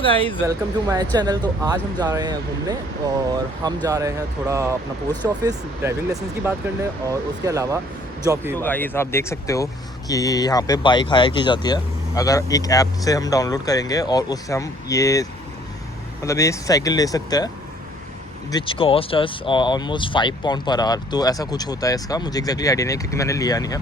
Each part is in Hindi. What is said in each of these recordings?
Guys welcome to my channel. तो आज हम जा रहे हैं घूमने और हम जा रहे हैं थोड़ा अपना पोस्ट ऑफिस ड्राइविंग लाइसेंस की बात करने और उसके अलावा जॉब की। तो गाइस आप देख सकते हो कि यहाँ पे बाइक हायर की जाती है। अगर एक ऐप से हम डाउनलोड करेंगे और उससे हम ये ये साइकिल ले सकते हैं which cost us almost £5 per hour. तो ऐसा कुछ होता है इसका, मुझे एग्जैक्टली आइडिया नहीं है क्योंकि मैंने लिया नहीं है।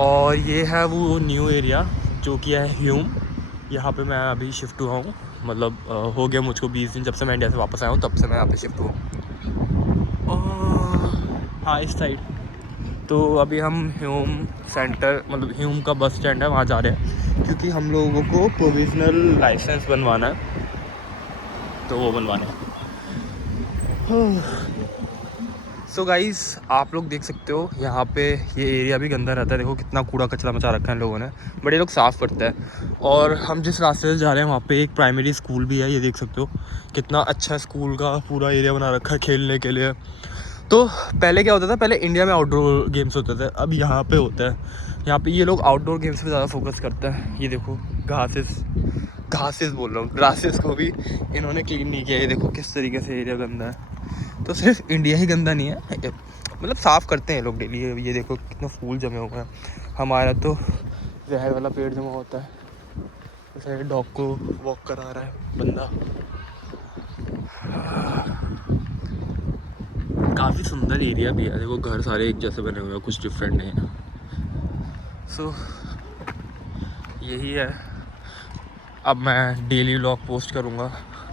और ये है वो न्यू एरिया जो कि है ह्यूम। यहाँ पे मैं अभी शिफ्ट हुआ हूँ, हो गया मुझको 20 दिन जब से मैं इंडिया से वापस आया हूँ, तब से मैं यहाँ पे शिफ्ट हुआ हूँ। हाँ इस साइड। तो अभी हम ह्यूम सेंटर ह्यूम का बस स्टैंड है, वहाँ जा रहे हैं क्योंकि हम लोगों को प्रोविजनल लाइसेंस बनवाना है, तो वो बनवाना है। सो गाइस आप लोग देख सकते हो यहाँ पे ये एरिया भी गंदा रहता है। देखो कितना कूड़ा कचरा मचा रखा है इन लोगों ने, बड़े लोग साफ़ करते हैं। और हम जिस रास्ते से जा रहे हैं वहाँ पे एक प्राइमरी स्कूल भी है, ये देख सकते हो कितना अच्छा स्कूल का पूरा एरिया बना रखा है खेलने के लिए। तो पहले क्या होता था, पहले इंडिया में आउटडोर गेम्स होते थे, अब यहाँ पे होता है। यहाँ पे ये लोग आउटडोर गेम्स पे ज़्यादा फोकस करते हैं। ये देखो घासेस बोल रहा हूँ, ग्रासेस को भी इन्होंने क्लीन नहीं किया। ये देखो किस तरीके से एरिया गंदा है। तो सिर्फ इंडिया ही गंदा नहीं है, साफ़ करते हैं लोग डेली। ये देखो कितना फूल जमे हुए हैं। हमारा तो जहर वाला पेड़ जमा होता है, तो डॉग को वॉक करा रहा है बंदा। काफ़ी सुंदर एरिया भी है। देखो घर सारे एक जैसे बने हुए हैं, कुछ डिफरेंट नहीं है। सो यही है। अब मैं डेली व्लॉग पोस्ट करूँगा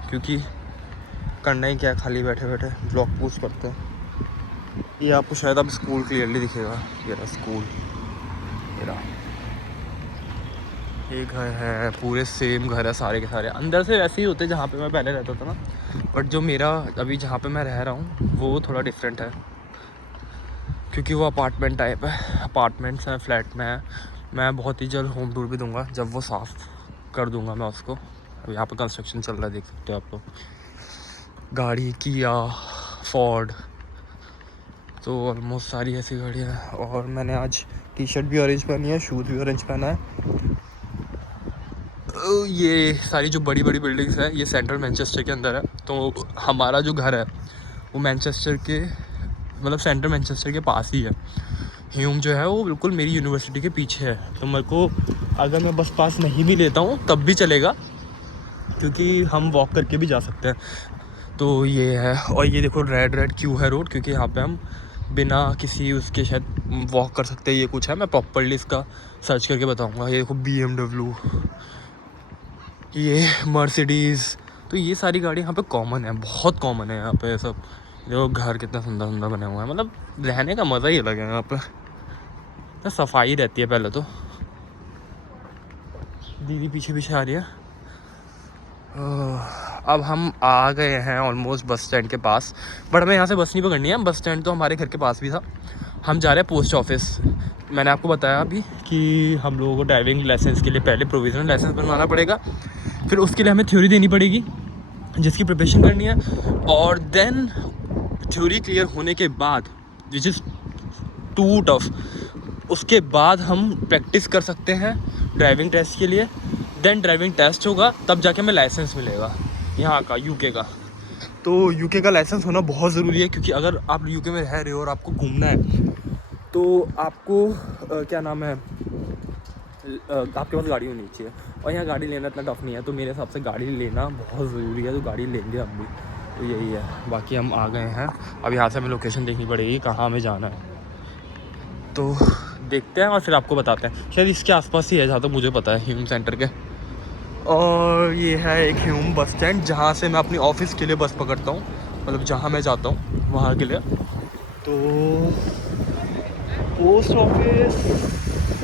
क्योंकि करना ही क्या है, खाली बैठे बैठे व्लॉग पोस्ट करते हैं। ये आपको शायद अब स्कूल क्लियरली दिखेगा। ये रहा स्कूल, ये रहा। ये घर है, पूरे सेम घर है सारे के सारे। अंदर से वैसे ही होते जहाँ पे मैं पहले रहता था ना, बट जो मेरा अभी जहाँ पे मैं रह रहा हूँ वो थोड़ा डिफरेंट है क्योंकि वो अपार्टमेंट टाइप है। अपार्टमेंट्स हैं, फ्लैट में है। मैं बहुत ही जल्द होम टूर भी दूंगा, जब वो साफ़ कर दूंगा मैं उसको। अब यहाँ पे कंस्ट्रक्शन चल रहा है, देख सकते हो आप लोग। गाड़ी किया, फोर्ड, तो ऑलमोस्ट सारी ऐसी गाड़ियाँ हैं। और मैंने आज टी शर्ट भी ऑरेंज पहनी है, शूज़ भी ऑरेंज पहना है। ये सारी जो बड़ी बड़ी बिल्डिंग्स हैं ये सेंट्रल मैनचेस्टर के अंदर है। तो हमारा जो घर है वो मैनचेस्टर के सेंट्रल मैनचेस्टर के पास ही है। ह्यूम जो है वो बिल्कुल मेरी यूनिवर्सिटी के पीछे है। तो मेरे को अगर मैं बस पास नहीं भी लेता हूँ तब भी चलेगा क्योंकि हम वॉक करके भी जा सकते हैं। तो ये है। और ये देखो रेड क्यों है रोड, क्योंकि यहाँ पे हम बिना किसी उसके शायद वॉक कर सकते हैं। ये कुछ है, मैं प्रॉपर्ली इसका सर्च करके बताऊँगा। ये देखो BMW, ये मर्सिडीज़। तो ये सारी गाड़ी यहाँ पे कॉमन है, बहुत कॉमन है यहाँ पे सब। जो घर कितना सुंदर सुंदर बने हुए हैं, रहने का मज़ा ही अलग है यहाँ पे। तो सफाई रहती है पहले तो। दीदी पीछे पीछे आ रही है। अब हम आ गए हैं ऑलमोस्ट बस स्टैंड के पास, बट हमें यहाँ से बस नहीं पकड़नी है। बस स्टैंड तो हमारे घर के पास भी था। हम जा रहे हैं पोस्ट ऑफिस। मैंने आपको बताया अभी कि हम लोगों को ड्राइविंग लाइसेंस के लिए पहले प्रोविजनल लाइसेंस बनवाना पड़ेगा, फिर उसके लिए हमें थ्योरी देनी पड़ेगी जिसकी प्रिपरेशन करनी है। और देन थ्योरी क्लियर होने के बाद, विच इज़ टू टफ, उसके बाद हम प्रैक्टिस कर सकते हैं ड्राइविंग टेस्ट के लिए। देन ड्राइविंग टेस्ट होगा, तब जाके हमें लाइसेंस मिलेगा यहाँ का, यूके का। तो यूके का लाइसेंस होना बहुत ज़रूरी है क्योंकि अगर आप यूके में रह रहे हो और आपको घूमना है तो आपको क्या नाम है, आपके पास गाड़ी होनी चाहिए। और यहाँ गाड़ी लेना इतना टफ नहीं है, तो मेरे हिसाब से गाड़ी लेना बहुत ज़रूरी है। तो गाड़ी लेंगे हम भी। तो यही है। बाकी हम आ गए हैं, अब यहाँ से हमें लोकेशन देखनी पड़ेगी कहाँ हमें जाना है। तो देखते हैं और फिर आपको बताते हैं। शायद इसके आसपास ही है जहाँ तक मुझे पता है, ह्यूम सेंटर के। और ये है एक ह्यूम बस स्टैंड जहाँ से मैं अपनी ऑफ़िस के लिए बस पकड़ता हूँ, जहाँ मैं जाता हूँ वहाँ के लिए। तो पोस्ट ऑफिस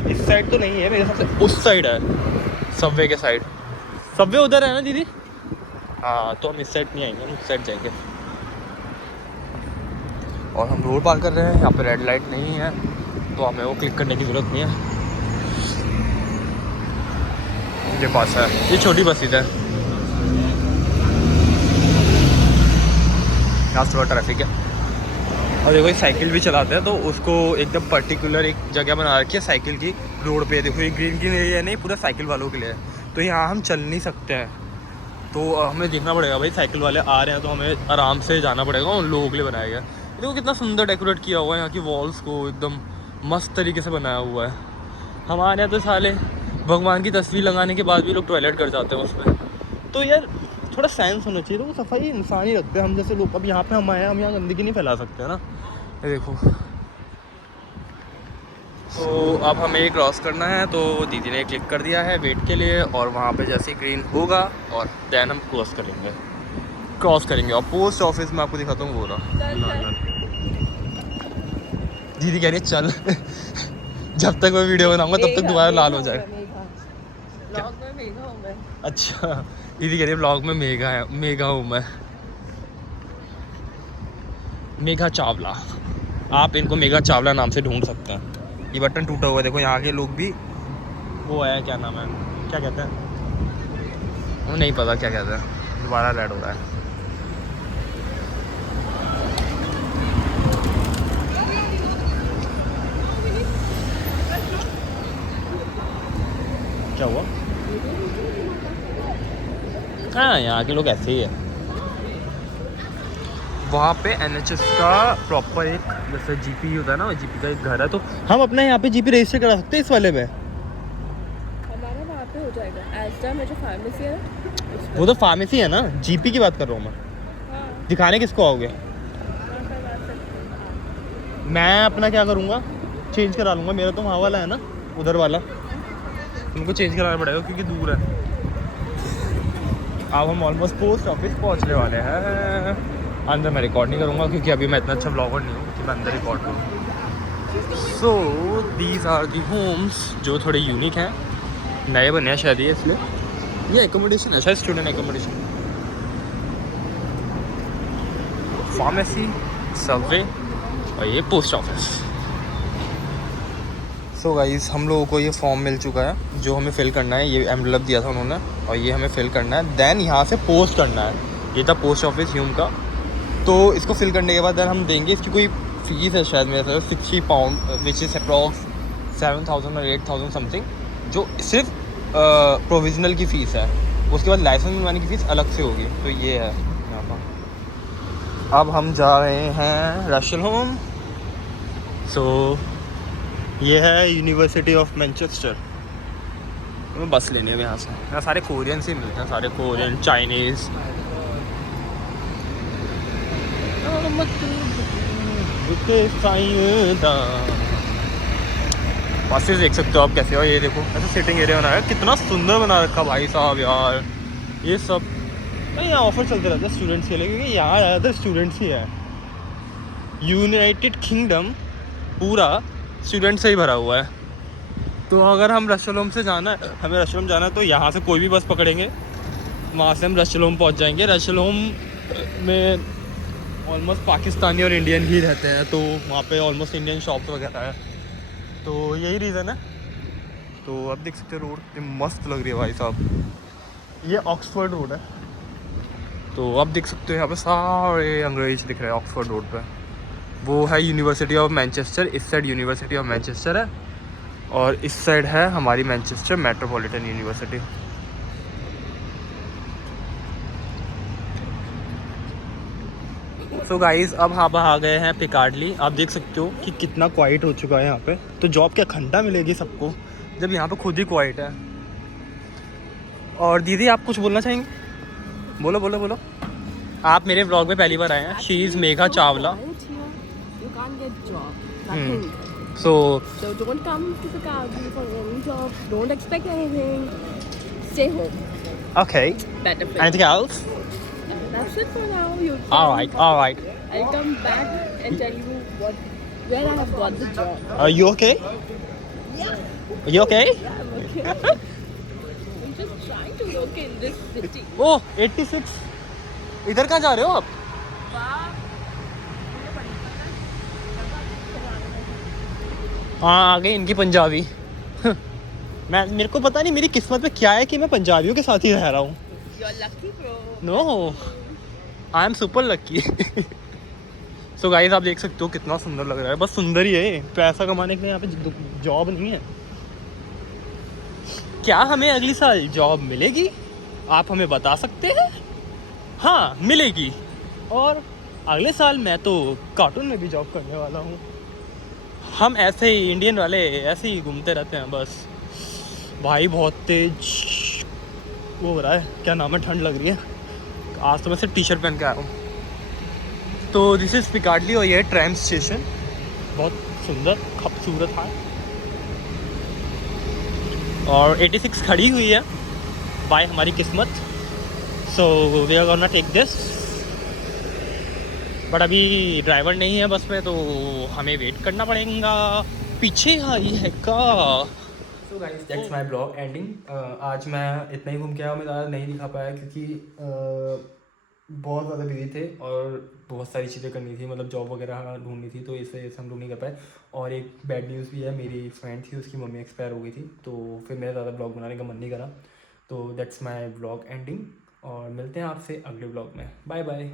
इस साइड तो नहीं है मेरे हिसाब से, उस साइड है, सबवे के साइड। सबवे उधर है ना दीदी? हाँ, तो हम इस साइड नहीं आएंगे, हम उस साइड जाएंगे। और हम रोड पार कर रहे हैं, यहाँ पे रेड लाइट नहीं है तो हमें वो क्लिक करने की ज़रूरत नहीं है। ये पास है, ये छोटी बस इधर। यहाँ थोड़ा ट्रैफिक है। और देखो ये साइकिल भी चलाते हैं, तो उसको एकदम पर्टिकुलर एक जगह बना रखी है साइकिल की रोड पे। देखो ये ग्रीन एरिया नहीं, पूरा साइकिल वालों के लिए है। तो यहाँ हम चल नहीं सकते हैं, तो हमें देखना पड़ेगा भाई, साइकिल वाले आ रहे हैं तो हमें आराम से जाना पड़ेगा। उन लोगों के लिए बनाया गया। देखो कितना सुंदर डेकोरेट किया हुआ है, यहाँ की वॉल्स को एकदम मस्त तरीके से बनाया हुआ है। हमारे यहाँ तो साले भगवान की तस्वीर लगाने के बाद भी लोग टॉयलेट कर जाते हैं उसमें। तो यार थोड़ा साइंस होना चाहिए। तो वो सफाई इंसान ही रखते हैं, हम जैसे लोग। अब यहाँ पे हम आए हैं, हम यहाँ गंदगी नहीं फैला सकते है ना। ये देखो। तो अब हमें क्रॉस करना है, तो दीदी ने क्लिक कर दिया है वेट के लिए, और वहाँ पे जैसे ग्रीन होगा और देन हम क्रॉस करेंगे। और पोस्ट ऑफिस में आपको दिखाता हूँ, वो रहा। दीदी कह रही है चल जब तक मैं वीडियो बनाऊंगा तब तक दोबारा लाल हो जाएगा। अच्छा, दीदी कह रही है ब्लॉग में मेगा हूँ मैं। मेघा चावला, आप इनको मेघा चावला नाम से ढूंढ सकते हैं। ये बटन टूटा हुआ है, देखो यहाँ के लोग भी। वो है, क्या नाम है, क्या कहते हैं, वो नहीं पता क्या कहते हैं। दोबारा रेड हो रहा है। क्या हुआ? हाँ, यहाँ के लोग ऐसे ही है। वहाँ पे NHS का प्रॉपर एक जैसे जीपी होता है ना, जीपी का एक घर है। तो हम अपने यहाँ पे जीपी रजिस्टर करा सकते हैं इस वाले में। हमारा वहाँ पे हो जाएगा। एस्टा में जो फार्मेसी है, वो तो फार्मेसी है ना, जीपी की बात कर रहा हूँ मैं। हाँ। दिखाने किसको आओगे? मैं अपना क्या करूँगा, चेंज करा लूँगा। मेरा तो वहाँ वाला है ना, उधर वाला। उनको चेंज कराना पड़ेगा क्योंकि दूर है। अब हम ऑलमोस्ट पोस्ट ऑफिस पहुँचने वाले हैं। अंदर मैं रिकॉर्ड नहीं करूँगा क्योंकि अभी मैं इतना अच्छा ब्लॉगर नहीं हूँ कि मैं अंदर रिकॉर्ड करूँ। So these are the homes, जो थोड़े यूनिक हैं, नए बने हैं शायद ये, इसलिए ये एकोमोडेशन है शायद, स्टूडेंट एकोमोडेशन। फार्मेसी, सबवे और ये पोस्ट ऑफिस। सो गाइस, हम लोगों को ये फॉर्म मिल चुका है जो हमें फिल करना है। ये एनवेलप दिया था उन्होंने और ये हमें फिल करना है। देन यहाँ से पोस्ट करना है। ये था पोस्ट ऑफिस ह्यूम का। तो इसको फिल करने के बाद देन हम देंगे। इसकी कोई फीस है शायद मेरे साथ 60 पाउंड, विच इज़ अप्रॉक्स 7,000 और 8,000 समथिंग, जो सिर्फ प्रोविजनल की फ़ीस है। उसके बाद लाइसेंस बनवाने की फ़ीस अलग से होगी। तो ये है यहाँ पर। अब हम जा रहे हैं रशल होम। सो ये है यूनिवर्सिटी ऑफ मैनचेस्टर। हमें बस लेनी है यहाँ से। यहाँ सारे कोरियन से मिलते हैं, सारे कोरियन, चाइनीज़। बसेस देख सकते हो आप कैसे हो। ये देखो ऐसे सिटिंग एरिया बनाया है, कितना सुंदर बना रखा भाई साहब यार। ये सब यहाँ ऑफर चलते रहते हैं स्टूडेंट्स के लिए, क्योंकि यहाँ ज़्यादातर स्टूडेंट्स ही है। यूनाइटेड किंगडम पूरा स्टूडेंट से ही भरा हुआ है। तो अगर हम रशल होम से जाना है, हमें रशल होम जाना है, तो यहाँ से कोई भी बस पकड़ेंगे, वहाँ से हम रशल होम पहुँच जाएंगे। रशल होम में ऑलमोस्ट पाकिस्तानी और इंडियन ही रहते हैं, तो वहाँ पे ऑलमोस्ट इंडियन शॉप्स वगैरह है। तो यही रीज़न है। तो अब देख सकते हो रोड कितनी मस्त लग रही है भाई साहब। ये ऑक्सफोर्ड रोड है। तो अब देख सकते हो यहाँ पे सारे अंग्रेज दिख रहे हैं ऑक्सफोर्ड रोड पे। वो है यूनिवर्सिटी ऑफ मैनचेस्टर। इस साइड यूनिवर्सिटी ऑफ मैनचेस्टर है और इस साइड है हमारी Manchester metropolitan university. So guys, अब हम आ गए हैं पिकार्डली। आप देख सकते हो कि कितना क्वाइट हो चुका है यहाँ पे। तो जॉब क्या घंटा मिलेगी सबको जब यहाँ पे खुद ही क्वाइट है। और दीदी आप कुछ बोलना चाहेंगे? बोलो बोलो बोलो। आप मेरे व्लॉग में पहली बार आए हैं। She is Megha Chawla. So don't come to Piccadilly for any job. Don't expect anything. Stay home. Okay. Better for Anything else? you. That's it for now. You All right. All right. I'll come back and tell you where I have got the job. Are you okay? Yeah. Are you okay? Yeah, I'm okay. I'm just trying to work in this city. Oh, 86. इधर कहाँ जा रहे हो आप? हाँ, आ गई इनकी पंजाबी। मेरे को पता नहीं मेरी किस्मत में क्या है कि मैं पंजाबियों के साथ ही रह रहा हूँ। You're lucky, bro. No, I am super lucky. So guys, आप देख सकते हो कितना सुंदर लग रहा है। बस सुंदर ही है, पैसा कमाने के लिए यहाँ पे जॉब नहीं है। क्या हमें अगली साल जॉब मिलेगी? आप हमें बता सकते हैं? हाँ, मिलेगी। और अगले साल मैं तो कार्टून में भी जॉब करने वाला हूँ। हम ऐसे ही इंडियन वाले ऐसे ही घूमते रहते हैं बस। भाई बहुत तेज वो हो रहा है, क्या नाम है, ठंड लग रही है। आज तो मैं सिर्फ टी शर्ट पहन के आया हूँ। तो दिस इज़ पिकाडली और ये ट्रैम स्टेशन, बहुत सुंदर खूबसूरत है। और 86 खड़ी हुई है बाय हमारी किस्मत। So we are gonna take this, but अभी ड्राइवर नहीं है बस में, तो हमें वेट करना पड़ेगा। पीछे आई है का। So guys that's my blog ending. आज मैं इतना ही घूम के आया, मैं ज़्यादा नहीं दिखा पाया क्योंकि बहुत ज़्यादा बिजी थे और बहुत सारी चीज़ें करनी थी, मतलब जॉब वगैरह ढूंढनी थी, तो इस वजह से हम लोग नहीं कर पाए। और एक बैड न्यूज़ भी है, मेरी फ्रेंड थी उसकी मम्मी एक्सपायर हो गई थी, तो फिर मेरा ज़्यादा ब्लॉग बनाने का मन नहीं करा। तो दैट्स माय ब्लॉग एंडिंग, और मिलते हैं आपसे अगले ब्लॉग में। Bye bye.